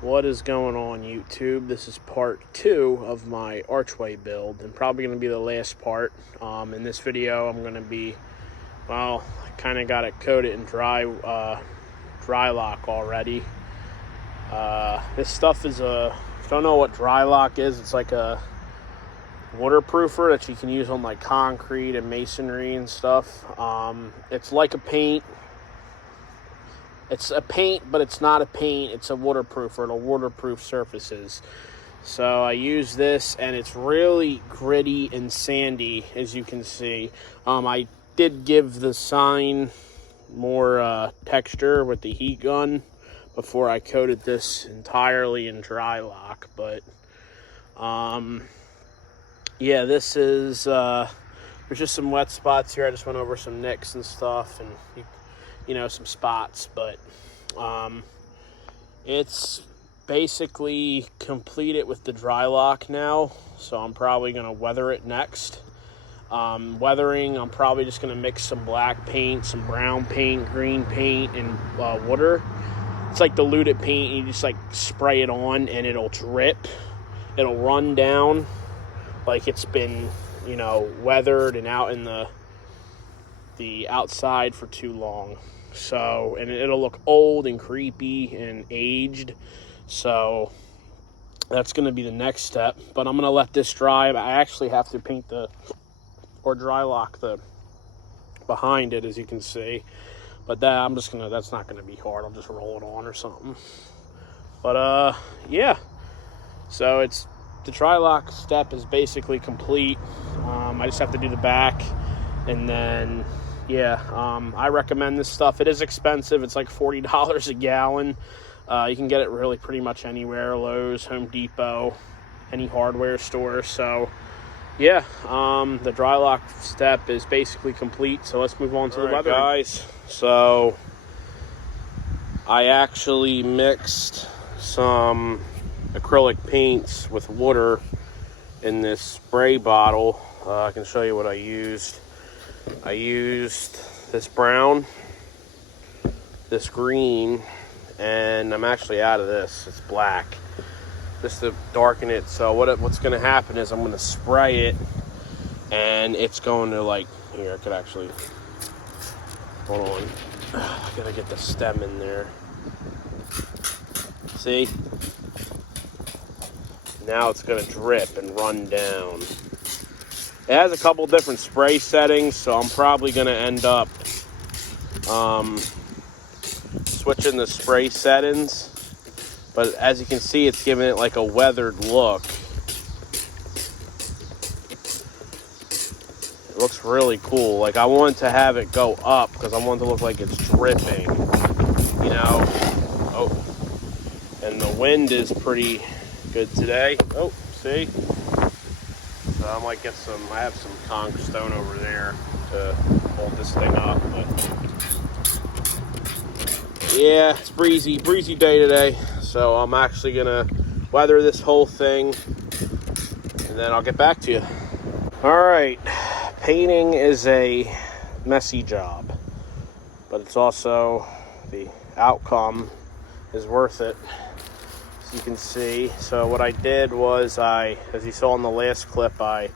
What is going on, YouTube? This is part 2 of my Archway build, and probably going to be the last part. In this video, I'm going to be, well, I kind of got it coated in dry lock already. This stuff is if you don't know what dry lock is, it's like a waterproofer that you can use on like concrete and masonry and stuff. It's like a paint. It's a paint, but it's not a paint. It's a waterproofer. It'll waterproof surfaces. So I use this, and it's really gritty and sandy, as you can see. I did give the sign more texture with the heat gun before I coated this entirely in dry lock. But yeah, this is there's just some wet spots here. I just went over some nicks and stuff, and you know, some spots, but it's basically completed with the dry lock now, so I'm probably going to weather it next. Weathering, I'm probably just going to mix some black paint, some brown paint, green paint, and water. It's like diluted paint, and you just like spray it on, and it'll drip. It'll run down like it's been, you know, weathered and out in the outside for too long. So, and it'll look old and creepy and aged. So that's going to be the next step. But I'm going to let this dry. I actually have to paint or dry lock the behind it, as you can see. But that's not going to be hard. I'll just roll it on or something. But yeah. So the dry lock step is basically complete. I just have to do the back, and then yeah, I recommend this stuff. It is expensive. It's like $40 a gallon. You can get it really pretty much anywhere: Lowe's, Home Depot, any hardware store. So yeah, the dry lock step is basically complete. So let's move on to the weather, guys. So I actually mixed some acrylic paints with water in this spray bottle. I can show you what I used. I used this brown, this green, and I'm actually out of this. It's black, just to darken it. So what's going to happen is I'm going to spray it, and it's going to, like, here, I could actually, hold on. I got to get the stem in there. See? Now it's going to drip and run down. It has a couple different spray settings, so I'm probably going to end up switching the spray settings. But as you can see, it's giving it like a weathered look. It looks really cool. Like, I want to have it go up because I want it to look like it's dripping, you know. Oh, and the wind is pretty good today. Oh, see? So I might get I have some conch stone over there to hold this thing up. But yeah, it's breezy day today. So I'm actually gonna weather this whole thing, and then I'll get back to you. All right, painting is a messy job, but it's also, the outcome is worth it. You can see. So what I did was as you saw in the last clip, I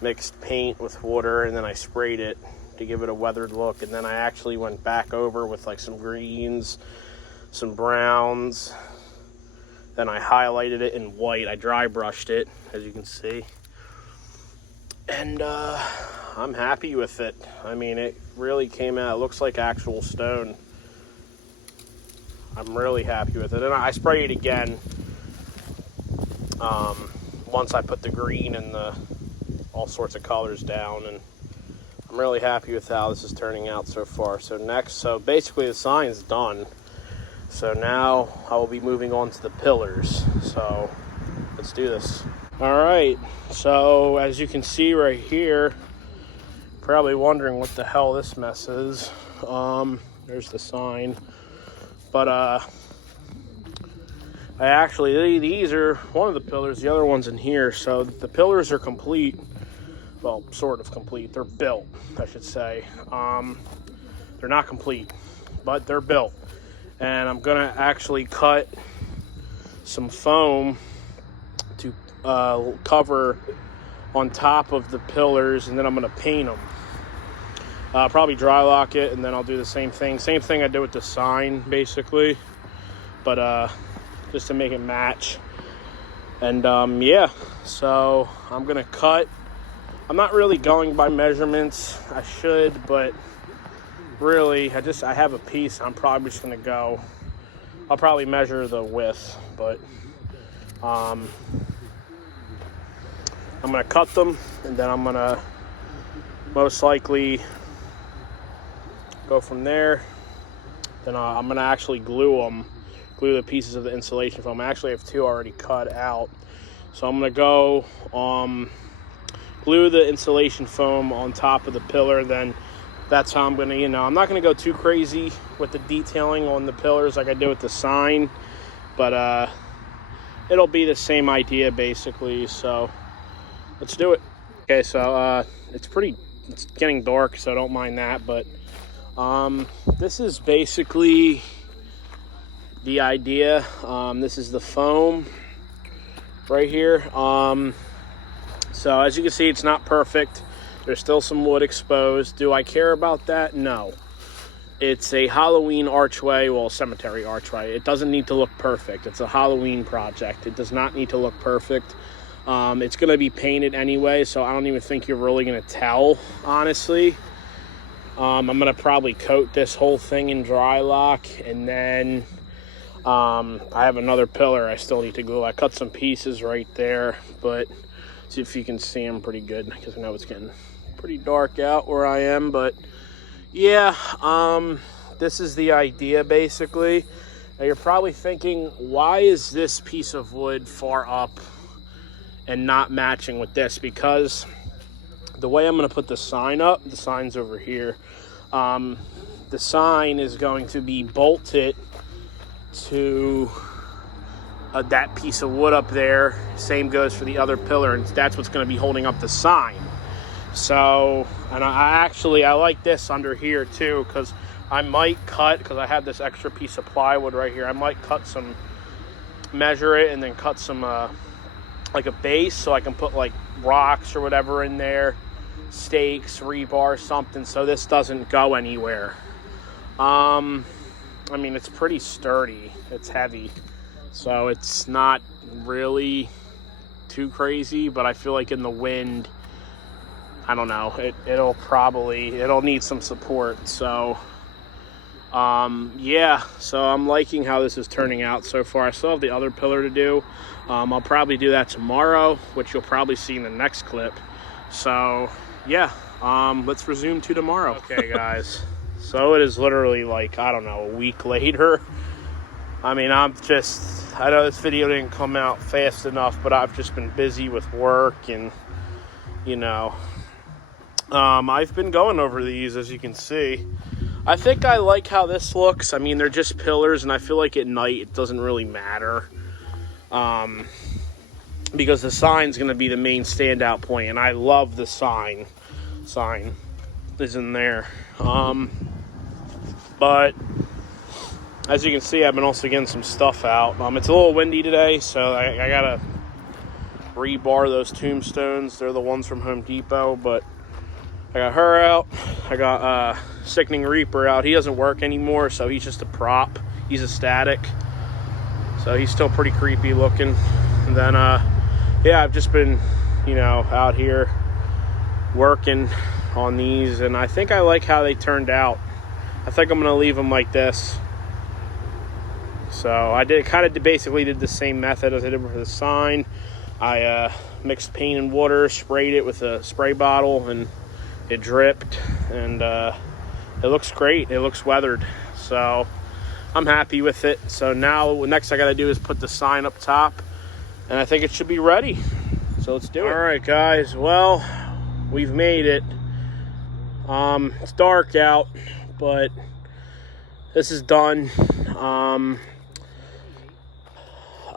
mixed paint with water, and then I sprayed it to give it a weathered look, and then I actually went back over with like some greens, some browns, then I highlighted it in white. I dry brushed it, as you can see, and I'm happy with it. I mean, it really came out, it looks like actual stone. I'm really happy with it. And I spray it again once I put the green and all sorts of colors down, and I'm really happy with how this is turning out so far. So basically the sign's done. So now I will be moving on to the pillars. So let's do this. All right, so as you can see right here, probably wondering what the hell this mess is. There's the sign. But I actually, these are one of the pillars, the other one's in here. So the pillars are complete. well, sort of complete. They're built, I should say. They're not complete, but they're built. And I'm gonna actually cut some foam to cover on top of the pillars, and then I'm gonna paint them. Probably dry lock it, and then I'll do the same thing. Same thing I did with the sign, basically. But just to make it match. And yeah, so I'm gonna cut. I'm not really going by measurements. I should, but really, I have a piece. I'm probably just gonna go. I'll probably measure the width, but I'm gonna cut them, and then I'm gonna most likely go from there. Then I'm gonna actually glue the pieces of the insulation foam. I actually have 2 already cut out, so I'm gonna go glue the insulation foam on top of the pillar. Then that's how I'm gonna, I'm not gonna go too crazy with the detailing on the pillars like I did with the sign, but it'll be the same idea basically. So let's do it. Okay, so it's getting dark, so don't mind that, but this is basically the idea. This is the foam right here. So as you can see, it's not perfect. There's still some wood exposed. Do I care about that? No. It's a Halloween archway, well, cemetery archway. It doesn't need to look perfect. It's a Halloween project. It does not need to look perfect. It's going to be painted anyway, so I don't even think you're really going to tell, honestly. I'm going to probably coat this whole thing in dry lock, and then I have another pillar I still need to glue. I cut some pieces right there, but see if you can see them pretty good, because I know it's getting pretty dark out where I am. But yeah, this is the idea basically. Now you're probably thinking, why is this piece of wood far up and not matching with this? Because the way I'm going to put the sign up, the sign's over here. The sign is going to be bolted to that piece of wood up there. Same goes for the other pillar, and that's what's going to be holding up the sign. So, and I like this under here too, because I might cut, because I have this extra piece of plywood right here, I might measure it and then cut some like a base, so I can put like rocks or whatever in there, stakes, rebar, something, so this doesn't go anywhere. I mean, it's pretty sturdy, it's heavy, so it's not really too crazy, but I feel like in the wind, I don't know, it'll need some support. So yeah, so I'm liking how this is turning out so far. I still have the other pillar to do. I'll probably do that tomorrow, which you'll probably see in the next clip. So yeah, let's resume to tomorrow. Okay guys, so it is literally like, I don't know, a week later. I mean, I know this video didn't come out fast enough, but I've just been busy with work, and I've been going over these, as you can see. I think I like how this looks. I mean, they're just pillars, and I feel like at night it doesn't really matter, because the sign's going to be the main standout point, and I love the sign. Sign is in there. But as you can see, I've been also getting some stuff out. It's a little windy today, so I gotta rebar those tombstones. They're the ones from Home Depot, but I got her out. I got Sickening Reaper out. He doesn't work anymore, so he's just a prop. He's a static, so he's still pretty creepy looking. And then yeah, I've just been out here working on these, and I think I like how they turned out. I think I'm gonna leave them like this. So I basically did the same method as I did for the sign. I mixed paint and water, sprayed it with a spray bottle, and it dripped, and it looks great. It looks weathered, so I'm happy with it. So now what next I gotta do is put the sign up top, and I think it should be ready. So let's do it. All right guys, well, we've made it. It's dark out, but this is done.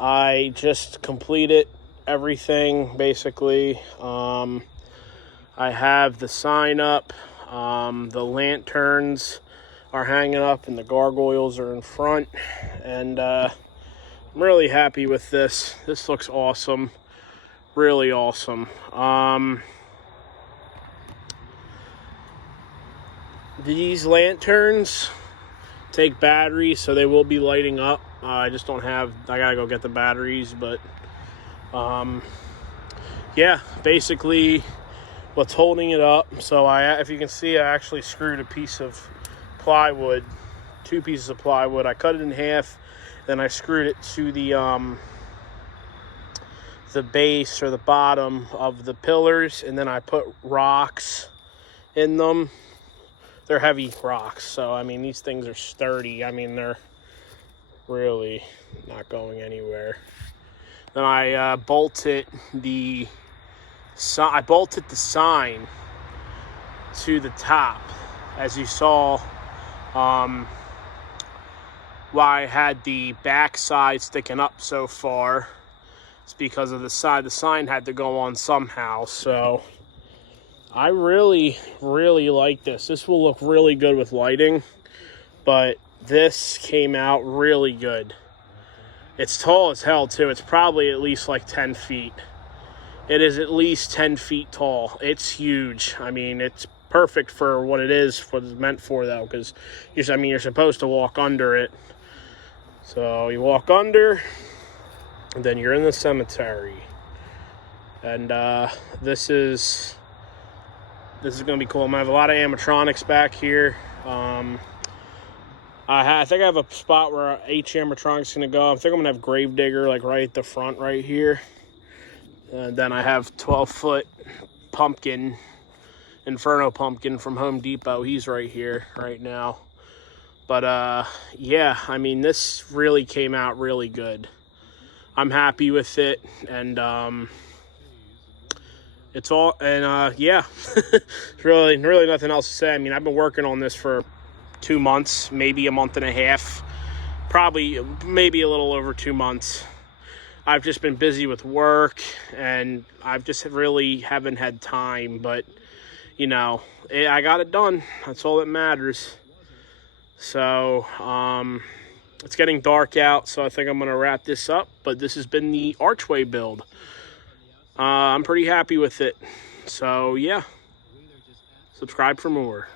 I just completed everything basically. I I have the sign up. The lanterns are hanging up and the gargoyles are in front. And I'm really happy with this. This looks awesome. Really awesome. These lanterns take batteries, so they will be lighting up. I just don't have, I gotta go get the batteries, but yeah, basically what's holding it up. So if you can see, I actually screwed a piece of plywood, 2 pieces of plywood. I cut it in half, then I screwed it to the base or the bottom of the pillars, and then I put rocks in them. They're heavy rocks, so I mean, these things are sturdy. I mean, they're really not going anywhere. Then I bolted the sign to the top. As you saw, why I had the back side sticking up so far, it's because of the side. The sign had to go on somehow. So I really, really like this. This will look really good with lighting, but this came out really good. It's tall as hell, too. It's probably at least like 10 feet. It is at least 10 feet tall. It's huge. I mean, it's perfect for what it is, what it's meant for, though, because you're supposed to walk under it. So you walk under, and then you're in the cemetery. And this is going to be cool. I'm going to have a lot of animatronics back here. I think I have a spot where each animatronic's is going to go. I think I'm going to have Gravedigger like right at the front right here. And then I have 12-foot pumpkin, Inferno pumpkin from Home Depot. He's right here right now. But yeah, I mean, this really came out really good. I'm happy with it, and it's all, and yeah, really nothing else to say. I mean, I've been working on this for 2 months, maybe a month and a half, probably maybe a little over 2 months. I've just been busy with work, and I've just really haven't had time, but you know, I got it done. That's all that matters. So it's getting dark out, so I think I'm gonna wrap this up, but this has been the Archway build. I'm pretty happy with it. So yeah, subscribe for more.